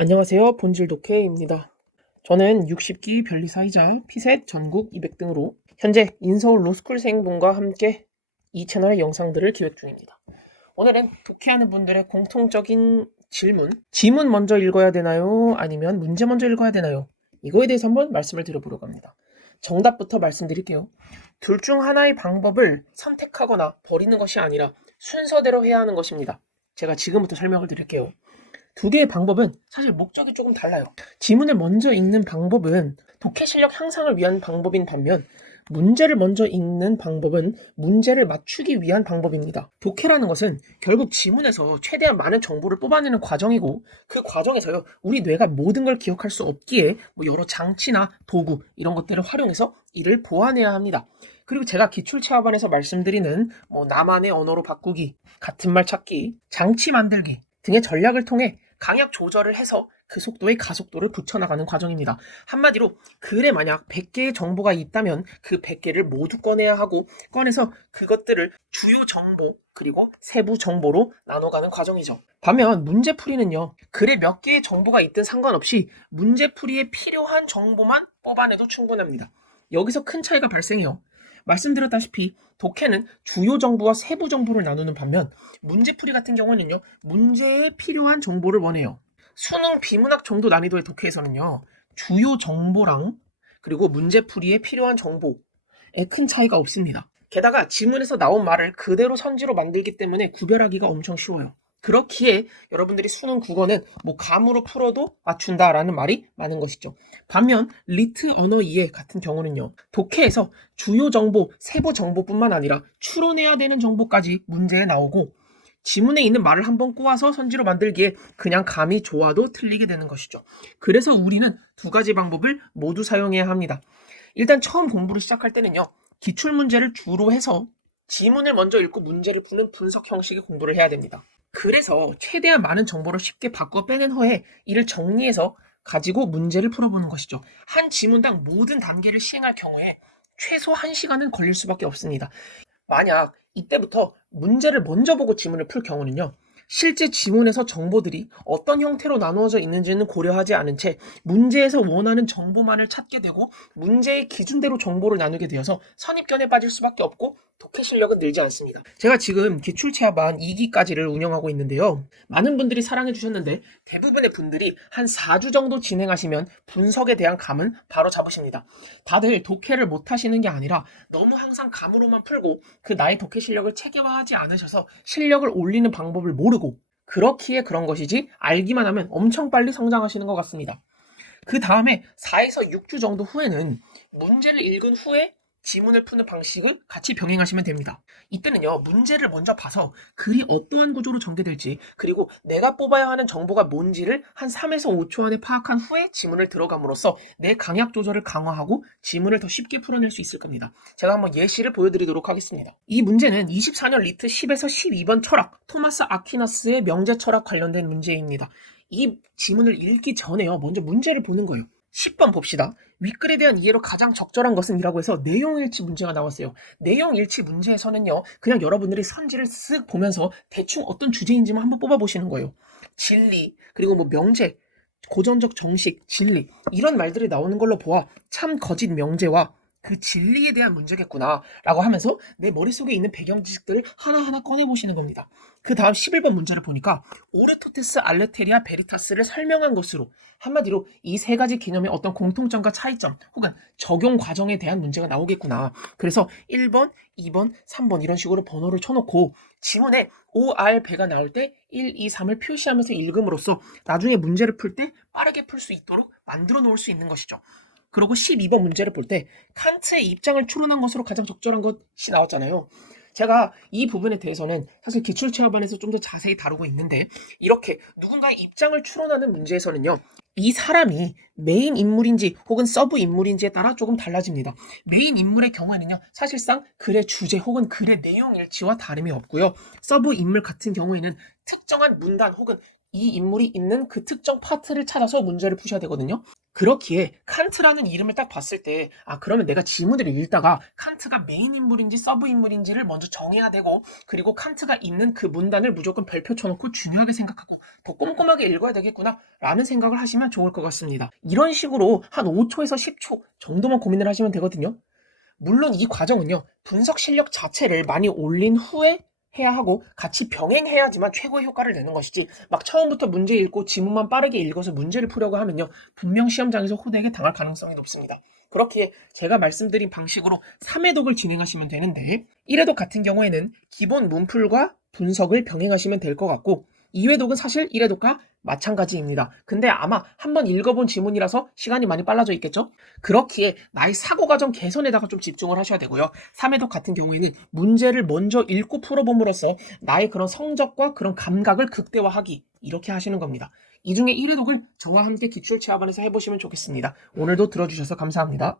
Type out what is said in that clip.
안녕하세요. 본질 독해입니다. 저는 60기 변리사이자 피셋 전국 200등으로 현재 인서울 로스쿨생분과 함께 이 채널의 영상들을 기획 중입니다. 오늘은 독해하는 분들의 공통적인 지문 먼저 읽어야 되나요? 아니면 문제 먼저 읽어야 되나요? 이거에 대해서 한번 말씀을 드려보려고 합니다. 정답부터 말씀드릴게요. 둘 중 하나의 방법을 선택하거나 버리는 것이 아니라 순서대로 해야 하는 것입니다. 제가 지금부터 설명을 드릴게요. 두 개의 방법은 사실 목적이 조금 달라요. 지문을 먼저 읽는 방법은 독해 실력 향상을 위한 방법인 반면 문제를 먼저 읽는 방법은 문제를 맞추기 위한 방법입니다. 독해라는 것은 결국 지문에서 최대한 많은 정보를 뽑아내는 과정이고 그 과정에서요 우리 뇌가 모든 걸 기억할 수 없기에 여러 장치나 도구 이런 것들을 활용해서 이를 보완해야 합니다. 그리고 제가 기출체험반에서 말씀드리는 나만의 언어로 바꾸기, 같은 말 찾기, 장치 만들기 등의 전략을 통해 강약 조절을 해서 그 속도에 가속도를 붙여나가는 과정입니다. 한마디로 글에 만약 100개의 정보가 있다면 그 100개를 모두 꺼내야 하고 꺼내서 그것들을 주요 정보 그리고 세부 정보로 나눠가는 과정이죠. 반면 문제풀이는요. 글에 몇 개의 정보가 있든 상관없이 문제풀이에 필요한 정보만 뽑아내도 충분합니다. 여기서 큰 차이가 발생해요. 말씀드렸다시피 독해는 주요 정보와 세부 정보를 나누는 반면 문제풀이 같은 경우는요. 문제에 필요한 정보를 원해요. 수능 비문학 정도 난이도의 독해에서는요. 주요 정보랑 그리고 문제풀이에 필요한 정보에 큰 차이가 없습니다. 게다가 지문에서 나온 말을 그대로 선지로 만들기 때문에 구별하기가 엄청 쉬워요. 그렇기에 여러분들이 수능 국어는 감으로 풀어도 맞춘다라는 말이 많은 것이죠. 반면 리트 언어 이해 같은 경우는요. 독해에서 주요 정보, 세부 정보뿐만 아니라 추론해야 되는 정보까지 문제에 나오고 지문에 있는 말을 한번 꼬아서 선지로 만들기에 그냥 감이 좋아도 틀리게 되는 것이죠. 그래서 우리는 두 가지 방법을 모두 사용해야 합니다. 일단 처음 공부를 시작할 때는요. 기출문제를 주로 해서 지문을 먼저 읽고 문제를 푸는 분석 형식의 공부를 해야 됩니다. 그래서 최대한 많은 정보를 쉽게 바꿔 빼낸 후에 이를 정리해서 가지고 문제를 풀어보는 것이죠. 한 지문당 모든 단계를 시행할 경우에 최소 1시간은 걸릴 수밖에 없습니다. 만약 이때부터 문제를 먼저 보고 지문을 풀 경우는요. 실제 지문에서 정보들이 어떤 형태로 나누어져 있는지는 고려하지 않은 채 문제에서 원하는 정보만을 찾게 되고 문제의 기준대로 정보를 나누게 되어서 선입견에 빠질 수밖에 없고 독해 실력은 늘지 않습니다. 제가 지금 기출체험반 2기까지를 운영하고 있는데요. 많은 분들이 사랑해 주셨는데 대부분의 분들이 한 4주 정도 진행하시면 분석에 대한 감은 바로 잡으십니다. 다들 독해를 못 하시는 게 아니라 너무 항상 감으로만 풀고 그 나의 독해 실력을 체계화하지 않으셔서 실력을 올리는 방법을 모르고 그렇기에 그런 것이지 알기만 하면 엄청 빨리 성장하시는 것 같습니다. 그 다음에 4에서 6주 정도 후에는 문제를 읽은 후에 지문을 푸는 방식을 같이 병행하시면 됩니다. 이때는요, 문제를 먼저 봐서 글이 어떠한 구조로 전개될지 그리고 내가 뽑아야 하는 정보가 뭔지를 한 3에서 5초 안에 파악한 후에 지문을 들어감으로써 내 강약 조절을 강화하고 지문을 더 쉽게 풀어낼 수 있을 겁니다. 제가 한번 예시를 보여드리도록 하겠습니다. 이 문제는 24년 리트 10에서 12번 철학, 토마스 아퀴나스의 명제 철학 관련된 문제입니다. 이 지문을 읽기 전에요. 먼저 문제를 보는 거예요. 10번 봅시다. 윗글에 대한 이해로 가장 적절한 것은 이라고 해서 내용일치 문제가 나왔어요. 내용일치 문제에서는요. 그냥 여러분들이 선지를 쓱 보면서 대충 어떤 주제인지만 한번 뽑아보시는 거예요. 진리, 그리고 명제, 고전적 정식, 진리 이런 말들이 나오는 걸로 보아 참 거짓 명제와 그 진리에 대한 문제겠구나 라고 하면서 내 머릿속에 있는 배경 지식들을 하나하나 꺼내보시는 겁니다. 그 다음 11번 문제를 보니까 오르토테스 알레테리아 베리타스를 설명한 것으로 한마디로 이 세 가지 개념의 어떤 공통점과 차이점 혹은 적용 과정에 대한 문제가 나오겠구나. 그래서 1번, 2번, 3번 이런 식으로 번호를 쳐놓고 지문에 OR 배가 나올 때 1, 2, 3을 표시하면서 읽음으로써 나중에 문제를 풀 때 빠르게 풀 수 있도록 만들어 놓을 수 있는 것이죠. 그리고 12번 문제를 볼 때 칸트의 입장을 추론한 것으로 가장 적절한 것이 나왔잖아요. 제가 이 부분에 대해서는 사실 기출체험반에서 좀 더 자세히 다루고 있는데 이렇게 누군가의 입장을 추론하는 문제에서는요. 이 사람이 메인 인물인지 혹은 서브 인물인지에 따라 조금 달라집니다. 메인 인물의 경우에는요. 사실상 글의 주제 혹은 글의 내용 일치와 다름이 없고요. 서브 인물 같은 경우에는 특정한 문단 혹은 이 인물이 있는 그 특정 파트를 찾아서 문제를 푸셔야 되거든요. 그렇기에 칸트라는 이름을 딱 봤을 때 그러면 내가 지문을 읽다가 칸트가 메인 인물인지 서브 인물인지를 먼저 정해야 되고, 그리고 칸트가 있는 그 문단을 무조건 별표 쳐놓고 중요하게 생각하고 더 꼼꼼하게 읽어야 되겠구나 라는 생각을 하시면 좋을 것 같습니다. 이런 식으로 한 5초에서 10초 정도만 고민을 하시면 되거든요. 물론 이 과정은요, 분석 실력 자체를 많이 올린 후에 해야 하고 같이 병행해야지만 최고의 효과를 내는 것이지, 막 처음부터 문제 읽고 지문만 빠르게 읽어서 문제를 풀려고 하면요, 분명 시험장에서 호되게 당할 가능성이 높습니다. 그렇기에 제가 말씀드린 방식으로 3회독을 진행하시면 되는데, 1회독 같은 경우에는 기본 문풀과 분석을 병행하시면 될 것 같고, 2회독은 사실 1회독과 마찬가지입니다. 근데 아마 한번 읽어본 지문이라서 시간이 많이 빨라져 있겠죠? 그렇기에 나의 사고과정 개선에다가 좀 집중을 하셔야 되고요. 3회독 같은 경우에는 문제를 먼저 읽고 풀어봄으로써 나의 그런 성적과 그런 감각을 극대화하기, 이렇게 하시는 겁니다. 이 중에 1회독을 저와 함께 기출체험반에서 해보시면 좋겠습니다. 오늘도 들어주셔서 감사합니다.